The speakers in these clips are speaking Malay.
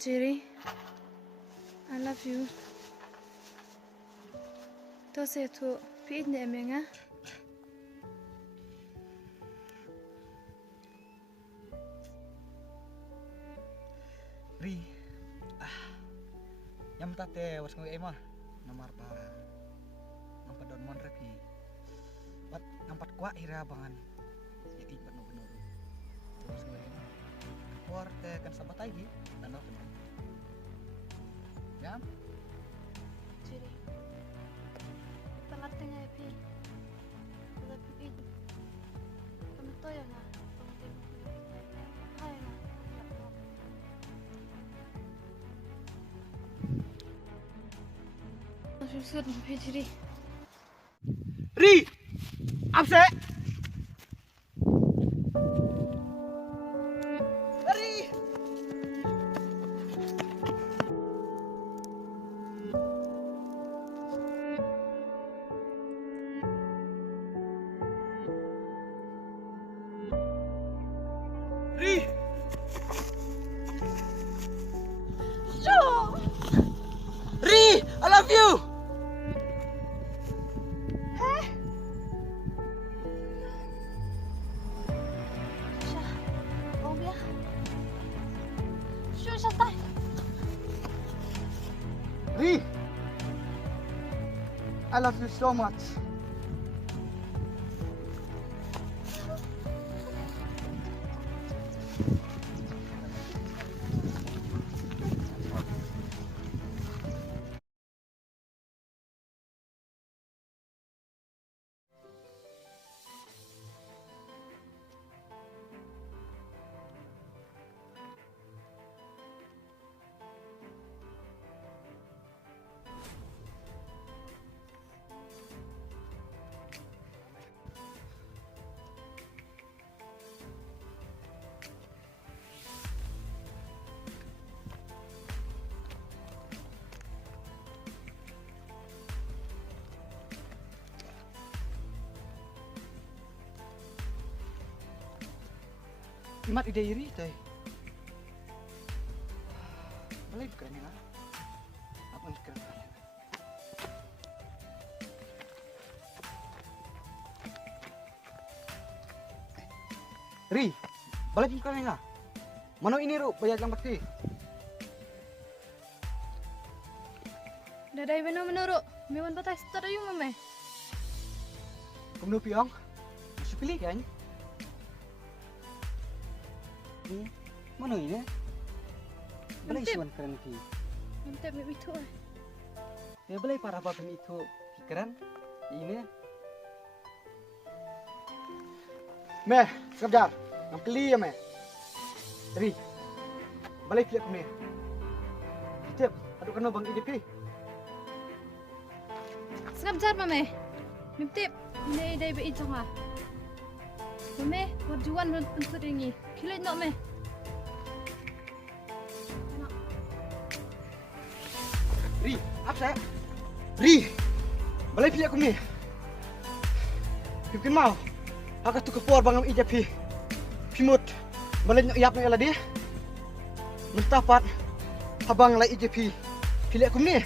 Jerry, I love you. To say to Pete Neminga. Ri, yang tate was ngoi emah nomor ba nampak don mon repi, bat nampak kuat ira bangan, ya ipat no benar, terus ngoi emah, kuar te kan sabat lagi, dan no benar, ya? Jerry, pelatnya Pi, tapi Pete, kamu tahu ya na, hai na. Susah sampai Jerry. Ri, apa sih? Ri. Ri. Sure. Ri, I love you. Ri, I love you so much. Mat ide iri teh. Boleh keren ya? Apa yang keren? Ri, balik keren ya? Mana ini ru bayar yang pasti? Dadai benar menurut, mewan patah start ayu mame. Kamu piang? Masih pilih kan? Mana ini? Balai suan keren ki. Mantap itu. Ya balai para apa itu keren? Ini. Meh, kerja. Nam keli ya meh. Ri. Balai pilih aku meh. Tip, aduh kena bang IDP. Sebentar mame. Mantap. Ini ide itu ha. Mame, warjuan bentuk ini. Kilit nak meh. Ri, apa saya? Ri, balai pilih aku ni. Mungkin mau. Aku tu keluar bangam IJP. Pimut, balai nak iap nak dia. Mentapat, abang lai IJP. Pilih aku ni.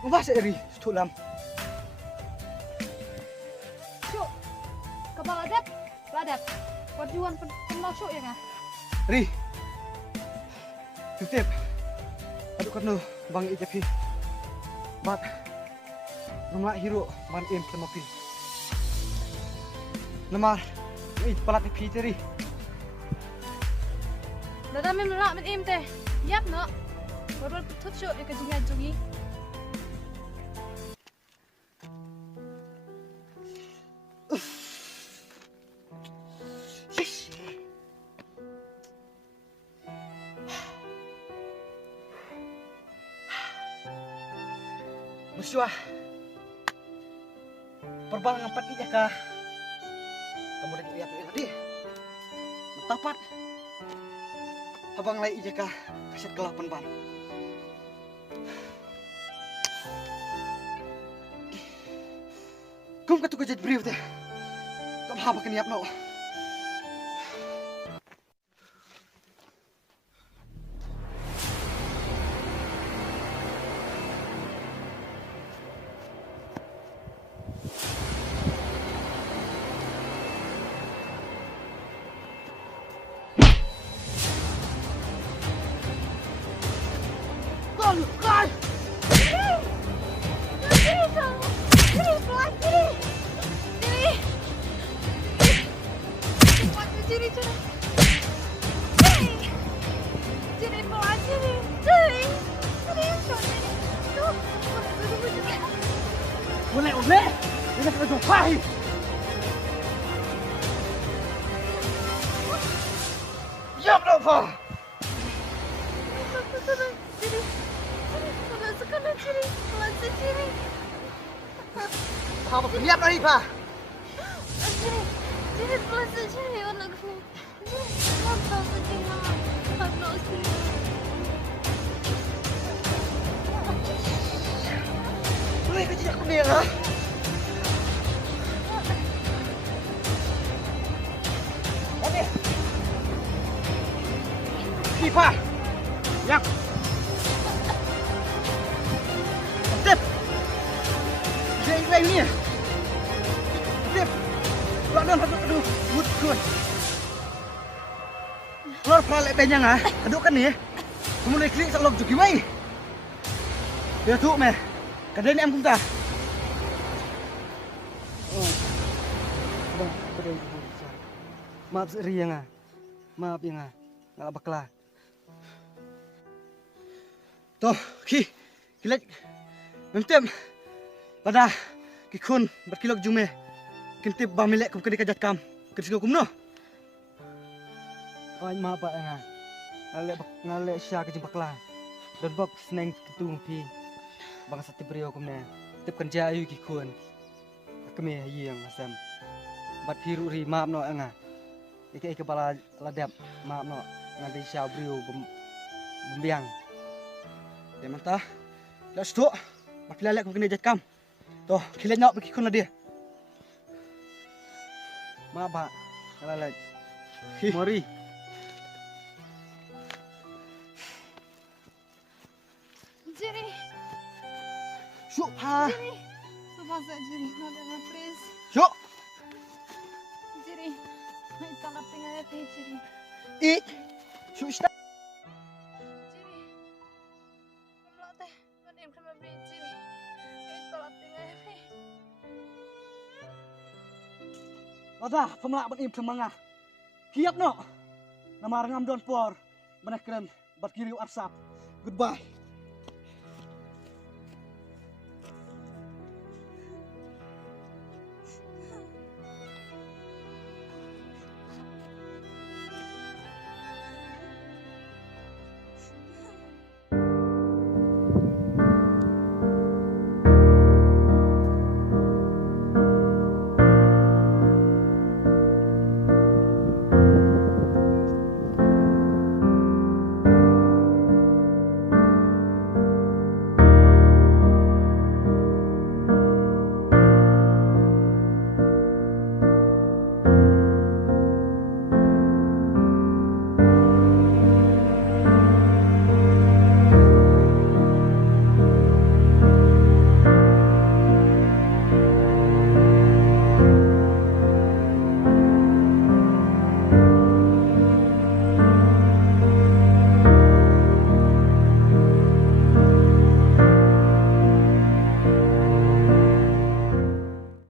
Apa saya Ri? Setulam. Badak, warjuan penolok ya kan? Ri, tip, aduh karena bang IJP, bat, nama hero man im sama pi, nama itu pelat pi teri. Dadah memang man im teh, yap no, baru tuh show ya kejingan jungi. Musuh, perbangan empat ija kah? Kamu dah lihat tadi? Mentapat, abang lai ija kah? Kaset ke-8 ban. Kamu katu kerja brief deh. Kamu apa keniap no? Ciri. Ciri pelan Ciri. Ciri. Ciri pelan Ciri. Tuh, tunggu Ciri. Boleh. Ini kena jumpai. Ya berapa? Ciri. Pelan sekali Ciri. Pelan Ciri. Apa lihat lagi, Pak? Ciri pelan Ciri. Anakku. Pelan Ciri. Anak Ciri. Boleh kerja aku dia lah. Oke. Kipa. Yang. Tip. Jadi ni. Tip. Lawan aduh, mut kuat. Lor pelak penyang ah. Aduh kan ni. Kamu nak klik salok juga mai. Dia tu meh. Kadang ni em cũng ta. Maaf Riang ah. Maaf yang ah. Nggak bakla. Toh, kilat. Memtem. Pada kikun berkilok jume. Kintip bamilek kum kedik kajat kam. Kedis kum no. Oh, maaf pak yang ah. Ngale sya ke bakla. Dan bab seneng ketung pi. Bang sati beriau kumne tip kerja ayu kikun kami yang asam bat piru ri maaf no anga ike kepala ladap maaf no ngadi sya beriau bembiang ya mantah let's do bat lalek kum kene jat kam toh kilat nyok kikun dia maaf pak lalek mori Ciri. Syuk ha. Ciri. Subasa Ciri. Nada please. Syuk. Ciri. Hai talap tinggal ya Ciri. Syuk sta. Ciri. Belum teh. Mana yang kena beri Ciri. Hai talap tinggal ya. Ada pemelak benim semangah. Kiap no. Nama rangam don por. Benak keren. Berkiriu arsap. Goodbye.